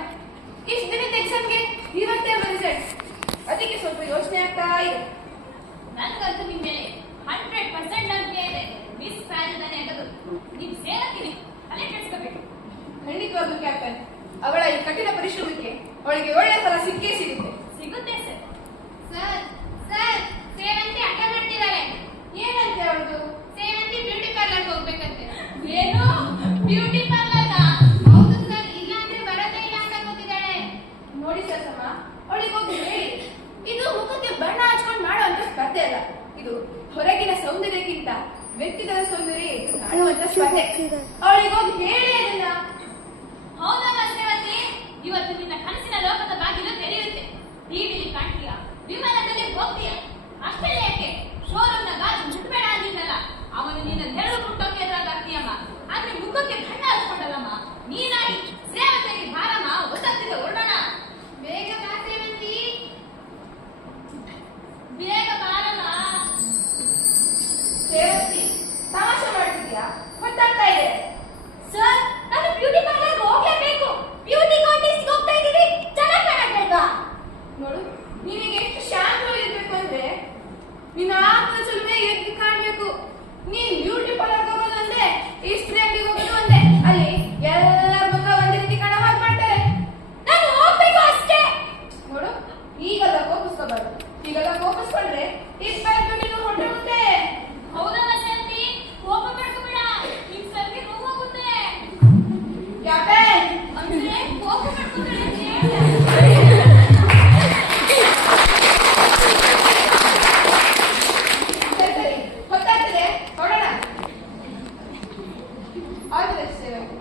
ಇಷ್ಟು ದಿನದ ಎಕ್ಸಾಮ್ಗೆ ಇವತ್ತೇ ರಿಸಲ್ಟ್. ಅದಕ್ಕೆ ಸ್ವಲ್ಪ ಯೋಚನೆ ಆಗ್ತಾ ಇದೆ. ನನಗಂತೂ ನಿಮ್ಮ ಮೇಲೆ 100% ನಂಬಿಕೆ ಇದೆ. ಮಿಸ್ ರಾಜಧಾನಿ ಅನ್ನೋದು ನೀವು ಸೇರಕ್ಕೆ ತಲೆ ಕೆಡಿಸ್ಕೋಬೇಕು. ಖಂಡಿತವಾಗ್ಲೂ ಕ್ಯಾಪ್ಟನ್, ಅವಳ ಈ ಕಠಿಣ ಪರಿಶ್ರಮಕ್ಕೆ ಅವಳಿಗೆ ಒಳ್ಳೆ ಫಲ ಸಿಕ್ಕೇ ಸಿಗುತ್ತೆ. ಸಿಗುತ್ತೆ ಸರ್. ಸರ್ ಸರ್ ಸೇವಂತಿ ಅಡ್ಡ ಮಾಡ್ತಿದ್ದಾರೆ. ಏನಂತೆ ಅವಳದು? ಸೇವಂತಿ ಬ್ಯೂಟಿ ಪಾರ್ಲರ್ಗೆ ಹೋಗ್ಬೇಕಂತೆ. ಏನು ಬ್ಯೂಟಿ ಪಾರ್ಲರ್? ಹೌದು ಸರ್, ಇಲ್ಲ ಅಂದ್ರೆ ಬರೋದೇ ಇಲ್ಲ ಅಂತ ಕೂತಿದ್ದಾಳೆ. ನೋಡಿ ಸರಸಮ್ಮ, ಅವಳಿಗೆ ಹೋಗಿ ಹೇಳಿ, ಇದು ಮುಖಕ್ಕೆ ಬಣ್ಣ ಹಚ್ಕೊಂಡು ಮಾಡುವಂತ ಸ್ಪರ್ಧೆ ಅಲ್ಲ. ಇದು ಹೊರಗಿನ ಸೌಂದರ್ಯಕ್ಕಿಂತ ವ್ಯಕ್ತಿಗತ ಸೌಂದರ್ಯ ಕಾಣುವಂತ ಸ್ಪರ್ಧೆ. ಅವಳಿಗೆ ಹೋಗಿ ಹೇಳಿ ಅದನ್ನ. ಹೌದಲ್ಲ ಸೇವತಿ, ಇವತ್ತು ನಿನ್ನ ಕನಸಿನ ಲೋಕದ ಬಾಗಿಲು ತೆರೆಯುತ್ತೆ. ಟಿವಿಲಿ ಕಾಣ್ತೀಯ, ವಿಮಾನದಲ್ಲಿ ಹೋಗ್ತೀಯ, ಅಷ್ಟೇ ಯಾಕೆ ಶೋರೂಮ್ನ ಗಾಜು ಮುಟ್ಬೇಡ ಅಂದಿದ್ದಲ್ಲ, ಅವನು ನಿನ್ನ ನೆರಳು ಮುಟ್ಟೋಕೆ ಎದುರಾಗ್ತೀಯಮ್ಮ. ಆದ್ರೆ ಮುಖಕ್ಕೆ ಬಣ್ಣ ಹಚ್ಕೊಂಡಲ್ಲಮ್ಮ. ನೀನಾಗಿ ಸೇವತಿಯಾಗಿ ಬಾರಮ್ಮ, ಒತ್ತತ್ತಿದ ಹೊರಡೋಣ. ಬೇಗ ಬಾ ಸೇವಂತಿ. ಬೇಗ ಬಾರಮ್ಮ. ಸೇವಂತಿ, ತಮಾಷೆ ಮಾಡ್ತಿದ್ಯಾ? ಗೊತ್ತಾಗ್ತಾ ಇದೆ. ಸರ್, ನಾನು ಬ್ಯೂಟಿ ಪಾರ್ಲರ್ಗೆ ಹೋಗ್ಲೇಬೇಕು. ಬ್ಯೂಟಿ ಕಾಂಟೆಸ್ಟ್ ಹೋಗ್ತಾ ಇದ್ದೀವಿ, ಚೆನ್ನಾಗಿ ಕಾಣಬೇಕಲ್ವಾ? ನೋಡು, ನಿನಗೆ ಎಷ್ಟು ಶಾಂತವಾಗಿ ಇರ್ಬೇಕು ಅಂದ್ರೆ ನಿನ್ನ ಆತ್ಮ ಸುಮ್ಮನೆ ಎದ್ದು ಕಾಣ್ಬೇಕು. ನೀನ್ ಬ್ಯೂಟಿ ಪಾರ್ಲರ್ ಹೋಗೋದಂದ್ರೆ ಇಸ್ತ್ರಿ ಅಂಗಡಿಗೆ ಹೋಗೋದು ಒಂದೇ. ಅಲ್ಲಿ ಎಲ್ಲರ ಮುಖ ಒಂದೇ ರೀತಿ ಕಾಣೋ ಹಾಗೆ ಮಾಡ್ತಾರೆ. ನಾನು ಹೋಗ್ಬೇಕು ಅಷ್ಟೇ. ನೋಡು, ಈಗೆಲ್ಲ ಕೋಪಿಸ್ಕೋಬಾರ್ದು. ಈಗೆಲ್ಲ ಕೋಪಿಸ್ಕೊಂಡ್ರೆ ಇಸ್ಪಾಯ್ತು ಹೊರಟೋಗುತ್ತೆ. ಹೌದಲ್ಲ ಸೇವತಿ, ಕೋಪ ಪಡ್ಕೋಬೇಡ, ನಿಮ್ ಸರ್ಗೆ ನೋವಾಗುತ್ತೆ. ಕ್ಯಾಪ್ಟನ್, ಅಂದ್ರೆ ಕೋಪ ಪಡ್ಕೋಬೇಡ ಅಂತ ಹೇಳ್ದೆ. ಸರಿ ಸರಿ, ಗೊತ್ತಾಗ್ತದೆ, ಹೊರಡೋಣ. All the best Sevanti.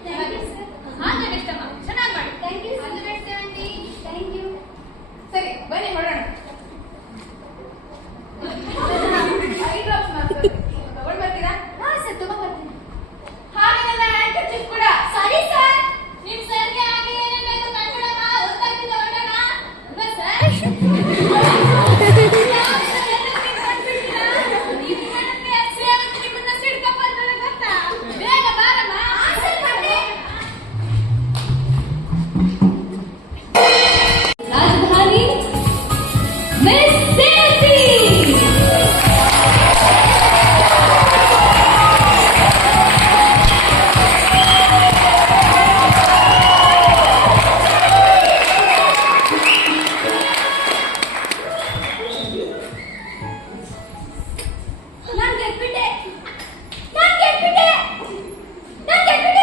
ಹಾಗೆ ಬೆಷ್ಟಮ್ಮ, ಚೆನ್ನಾಗಿ ಮಾಡಿ. Thank you. All the best Sevanti. Thank you. ಸರಿ, ಬನ್ನಿ ಹೊರಡೋಣ. ಐ ಡ್ರಾಪ್ಸ್ ಮಾಡ್ತಾರೆ, ತಗೊಂಡ್ ಬರ್ತೀರಾ? ಹಾ ಸರ್, ತಗೊಂಡ್ಬರ್ತೀನಿ. ಹಾಗೆ ನನ್ನ ಹ್ಯಾಂಡ್ಕರ್ಚೀಫ್ ಕೂಡ. ಸರಿ ಸರ್, ನಿಮ್ ಸರ್ಗೆ ಹಾಗೆ ಏನೇನ್ ಬೇಕು ತಂದ್ಬಿಡಮ್ಮ, ಹೊತ್ತಾಗ್ತಿದ್ದ ಹೊರಡೋಣ. ಅಲ್ವಾ ಸರ್? ಯಾವ ಸರ್ ಎಲ್ಲಕ್ಕೆ ಬಂದ್ಬಿಡ್ತೀರಾ? ನೀವು ನನಗೆ ಸೇವತಿ ನಿಮ್ಮನ್ನ ಸಿಡ್ಕೊಂಡ್ ಬರ್ತಾರೆ ಗೊತ್ತಾ? ಬೇಗ ಬಾರಮ್ಮ. ಸರ್, ಬನ್ನಿ. ರಾಜಧಾನಿ miss ಸೇವತಿ. Non ಗೆದ್ಬಿಟ್ಟೆ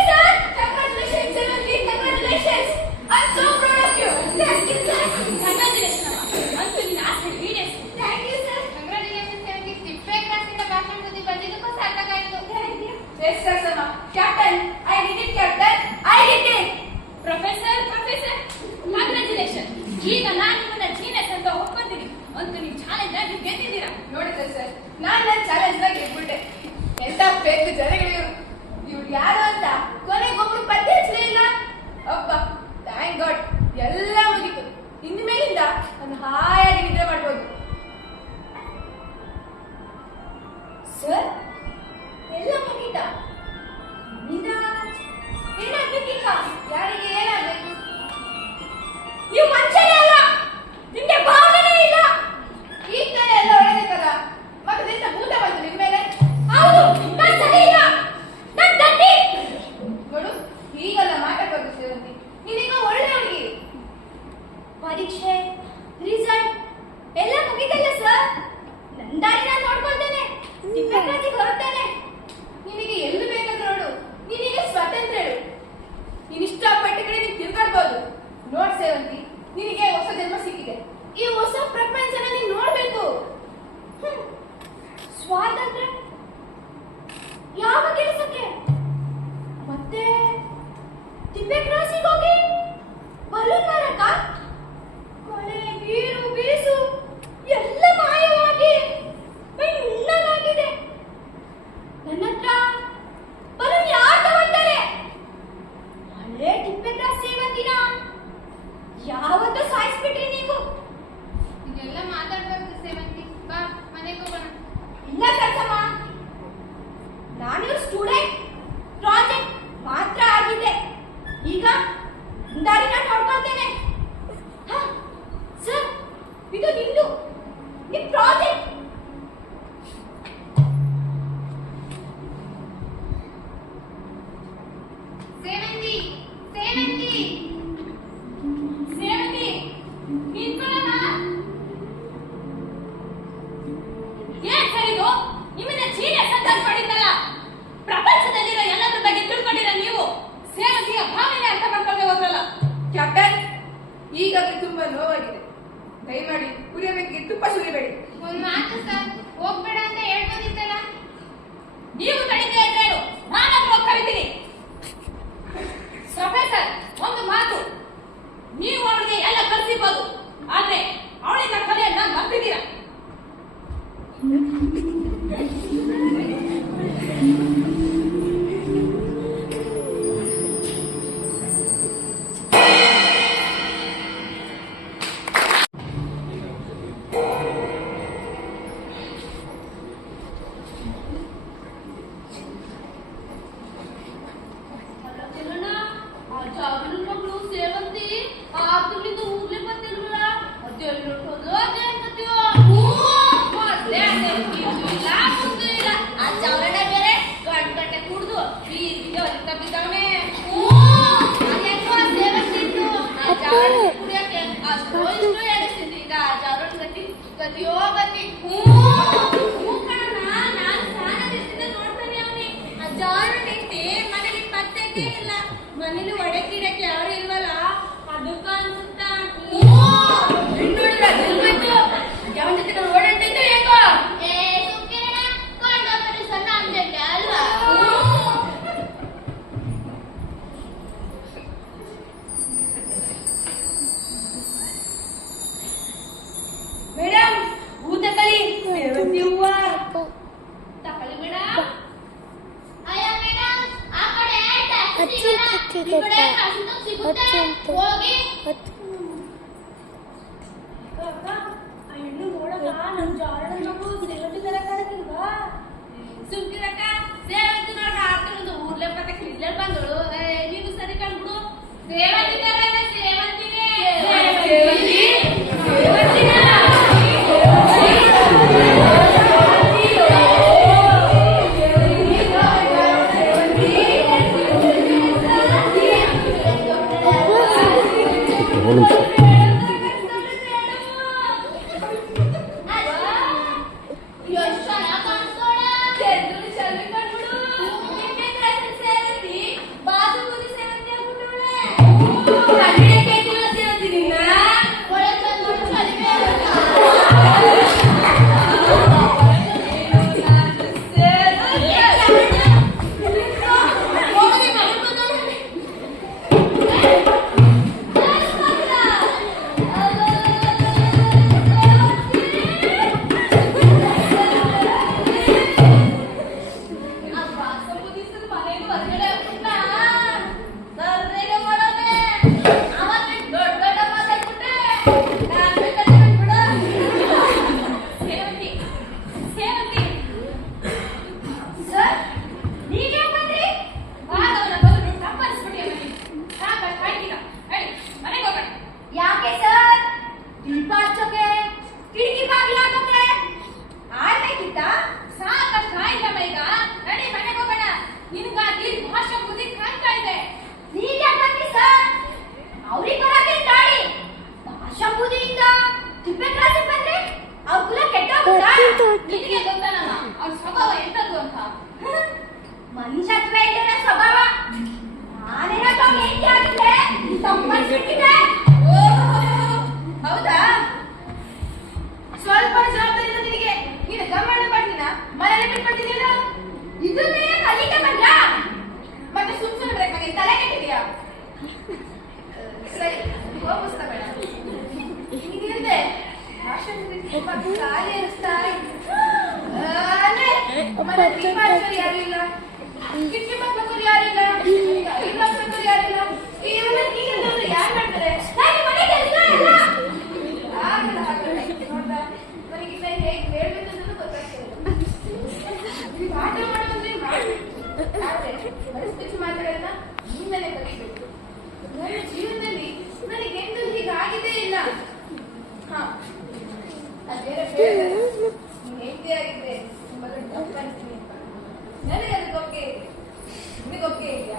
sir. Congratulations, Sevanti. Congratulations. I'm so proud of you. Thank you, sir. Congratulations, ಅಮ್ಮ. ಅಂತೂ ನಿನ್ನ ಆಸೆ ಈಡೇರಿಸಿ. Thank you sir. Congratulation Sevanthi. ತಿಪ್ಪೆ ಕ್ಲಾಸಿಂದ ಭಾಷಣ ಜೊತೆ ಬಂದಿದ್ದಕ್ಕೂ ಸಾರ್ಥಕ ಆಯ್ತು. Thank you. Yes, sir, Sama. Captain, I did it, Captain. I did it. Professor, congratulation. ಈಗ ನಾನು ನಿಮ್ಮನ್ನ ಜೀನಿಯಸ್ ಅಂತ ಒಪ್ಕೊಂತೀನಿ. ಅಂತೂ ನೀವು ಚಾಲೆಂಜ್ ಆಗಿ ಗೆದ್ದಿದ್ದೀರಾ. ನೋಡಿದ್ರೆ ಸರ್, ನಾನ್ ನನ್ನ ಚಾಲೆಂಜ್ ನ ಗೆದ್ಬಿಟ್ಟೆ. ಎಂತ ಬೇಕು ಜನಗಳಿವರು. ಇವ್ರು ಯಾರು ಅಂತ ಕೊನೆಗೊಬ್ರು ಪತ್ತೆ ಹಚ್ಚಲಿಲ್ಲ. ಅಪ್ಪ, ಥ್ಯಾಂಕ್ ಗಾಡ್, ಎಲ್ಲ ಮುಗೀತು. ಇನ್ನು ಮೇಲಿಂದ ನಾನು ಹಾಯಾಗಿ ನಿದ್ರೆ ಮಾಡ್ಬೋದು. ಸರ್, ಎಲ್ಲ ಮುಗೀತಾ? ಏನಾಗ್ಬೇಕೀಗ? ಯಾರಿಗೆ ಏನಾಗ್ಬೇಕು? ನೀವು ಮನುಷ್ಯರೇ ಅಲ್ಲ, ನಿಮ್ಗೆ ಭಾವನೆ ಇಲ್ಲ. ಈಗ ತಾನೇ ಎಲ್ಲ ಒಳ್ಳೆದಕ್ಕಲ್ಲ, ಮಗದಿಂದ ಭೂತ ಬಂತು ನಿಮ್ಮ ಮೇಲೆ. ಹೌದು, ನಾನು ಸರಿ ಇಲ್ಲ, ನಾನು ಗಟ್ಟಿ. ನೋಡು, ಈಗೆಲ್ಲ ಮಾತಾಡ್ಬಾರ್ದು ಸೇವಂತಿ. ನೀನೀಗ ಒಳ್ಳೆ ಹುಡುಗಿ. ಪರೀಕ್ಷೆ, ರಿಸಲ್ಟ್ ಎಲ್ಲ ಮುಗಿದಲ್ಲ ಸರ್. ನನ್ನ ದಾರಿ ನಾನು ನೋಡ್ಕೊಳ್ತೇನೆ, ತಿಪ್ಪೆಕಾಜಿಗೆ ಹೊರಡ್ತೇನೆ. ನಿನಗೆ ಎಲ್ಲಿ ಬೇಕಾದ್ರೂ ನೋಡು, ನಿನಗೆ ಸ್ವಾತಂತ್ರ್ಯ ಹೇಳು. ನೀನ್ ಇಷ್ಟಪಟ್ಟ ಕಡೆ ನೀನ್ ತಿರ್ಗಾಡ್ಬೋದು. ನೋಡ್ ಸೇವಂತಿ, ನಿನಗೆ ಹೊಸ ಜನ್ಮ ಸಿಕ್ಕಿದೆ. ಈ ಹೊಸ ಪ್ರಪಂಚನ ನೀನ್ ನೋಡ್ಬೇಕು. ಸ್ವಾತಂತ್ರ್ಯ ಯಾವ ಕೆಲಸಕ್ಕೆ? ಮತ್ತೆ ತಿಪ್ಪೆ ಕ್ರಾಸಿಗೆ ಹೋಗಿ ಬಲೂನ್ ಮಾರಕ? ಕೊಳೆ, ನೀರು, ಬೀಸು ಎಲ್ಲ ಮಾಯವಾಗಿ ಉಣ್ಣಗಾಗಿದೆ. ನನ್ನ ಹತ್ರ ಬಲೂನ್ ಯಾರು ತಗೊಳ್ತಾರೆ? ಹಳೆ ತಿಪ್ಪೆ ಕ್ರಾಸ್ ಸೇವಂತಿನ ಯಾವತ್ತೂ ಸಾಯಿಸ್ಬಿಟ್ರಿ ನೀವು. ಇದೆಲ್ಲ ಮಾತಾಡ್ಬಾರ್ದು ಸೇವಂತಿ. ಬಾ ಮನೆಗೆ ಹೋಗೋಣ. ಇಲ್ಲ ಕರ್ಸಮ್ಮ, ನಾನು ಕ್ಯಾಪ್ಟನ್, ಈಗಾಗಲೇ ತುಂಬಾ ನೋವಾಗಿದೆ. ದಯಮಾಡಿ ಉರಿಯಬೇಕೆ ತುಪ್ಪ ಸುರಿಬೇಡಿ. ಒಂದ್ ಮಾತು ಸರ್, ಹೋಗ್ಬೇಡ ಅಂತ ಹೇಳ್ಬೋದಿತ್ತಲ್ಲ. ನೀವು ತಡಿದೆ ಇದ್ರೇನು, ನಾನು ಹೋಗಿ ಕರಿತೀನಿ. ಪ್ರೊಫೆಸರ್, ಒಂದು ಮಾತು, ನೀವು ಅವಳಿಗೆ ಎಲ್ಲ ಕಲಿಸಿರ್ಬೋದು, ಆದ್ರೆ ಅವಳಿಂದ ಕಲೆಯನ್ನ ನಂಬಿದ್ದೀರಾ. ಮನೇಲಿ ಒಡಕಿಡಕ್ಕೆ ಯಾರು ಇಲ್ವಲ್ಲ, ಅದಕ್ಕ ಅನ್ಸುತ್ತಾ ಯಾವ ಜೊತೆ ಓಡಾಡ್ತಿದ್ದೆ ಹೇಗೋ. ಮೇಡಮ್, ಊಟ ಕಲಿ ಸೇವಂತಿ ಹೂವ ತಕೊಳ್ಳಿ ಮೇಡಮ್. ಅಯ್ಯ ಮೇಡಮ್, ಆ ಕಡೆ ಟ್ಯಾಕ್ಸಿ ಸಿಗಲ್ಲ, ಈ ಕಡೆ ಕಾಸಿನ ಸಿಗುತ್ತೆ, ಹೋಗಿ. ಹೆಣ್ಣು ನೋಡಕ ನಮ್ ಜಾರಣ ಮಗಳು ಸೇವಂತಿ ತರ ಕಾಣಕ್ಕಿಲ್ವಾ? ಸುಮ್ಕಿರಕ್ಕ, ಸೇವಂತಿ ನೋಡ ಆಗ್ತಿರೋದು ಊರ್ಲೆ ಪಕ್ಕ ಕಿಡ್ಲೆ ಬಂದಳು. ನೀನು ಸರಿ ಕಂಡ್ಬಿಡು. ಸೇವಂತಿ ತರ ಸೇವಂತಿನೇ. ಮನುಷ್ಯತ್ವ ಇಲ್ಲದ ಸ್ವಭಾವ. ನಾನೇನೋ ಏಕೆ ಆಗಿದೆ ಸಂಬಂಧಿಸಿದೆ. ಹೌದಾ? ಸ್ವಲ್ಪ ಜವಾಬ್ದಾರಿ ಇಲ್ಲ ನಿನಗೆ. ನೀನು ಗಮನ ಮಾಡ್ತೀನ ಮನೇಲಿ ಬಿಟ್ಬಿಟ್ಟಿದ್ದೀನ. ಇದನ್ನೇ ಕಲಿಕೆ ಬಂದ. ಮತ್ತೆ ಸುಮ್ಮನೆ ಬ್ರೇಕ್ ನನಗೆ ತಲೆ ಕೆಟ್ಟಿದ್ಯಾ? ಸರಿ, ಹೋಗಿಸ್ತಾ ಬೇಡ. ಹಿಂಗಿರುತ್ತೆ ತುಂಬಾ ಖಾಲಿ ಅನಿಸ್ತಾ ಮನೆ ದೀಪ ಹಚ್ಚೋರು ಯಾರಿಲ್ಲ, ಕಿಟಕಿ ಮಕ್ಕಳು ಯಾರಿಲ್ಲ, ಐದು ಮಕ್ಕಳು ಯಾರಿಲ್ಲ. ಇವೆಲ್ಲ ನೀರಿಲ್ಲದ್ರೆ ಯಾರು ಮಾಡ್ತಾರೆ? ನನಗೆ ಮನೆ ಕೆಲಸ ಇಲ್ಲ. ಆಗಲ್ಲ ಆಗಲ್ಲ. ನೋಡ್ದ, ನನಗಿನ್ನ ಹೇಗೆ ಹೇಳ್ಬೇಕಂತ ಗೊತ್ತಾಗ್ತಿಲ್ಲ. ಪಾಠ ಮಾಡೋದ್ರೆ ಮಾಡಿ, ಆದ್ರೆ ಪರಿಸ್ಥಿತಿ ಮಾತುಗಳನ್ನ ಮುಂದೆನೆ ಕಲಿಬೇಕು. ನನ್ನ ಜೀವನದಲ್ಲಿ ನನಗೆಂದೂ ಹೀಗಾಗಿದ್ದೇ ಇಲ್ಲ. ಹಾ, ಅದೇನೋ ಹೇಳಿದ್ರೆ ನೀನ್ ಹೆಂಡತಿಯಾಗಿದ್ರೆ ತುಂಬಾ ದೊಡ್ಡ ತಪ್ಪು ಅನ್ಸ್ತೀನಿ ಅಂತ. ನನಗೆ ಅದಕ್ಕೆ ಒಪ್ಪಿಗೆ ಇದೆ. ನಿನಗೆ ಒಪ್ಪಿಗೆ ಇದೆಯಾ?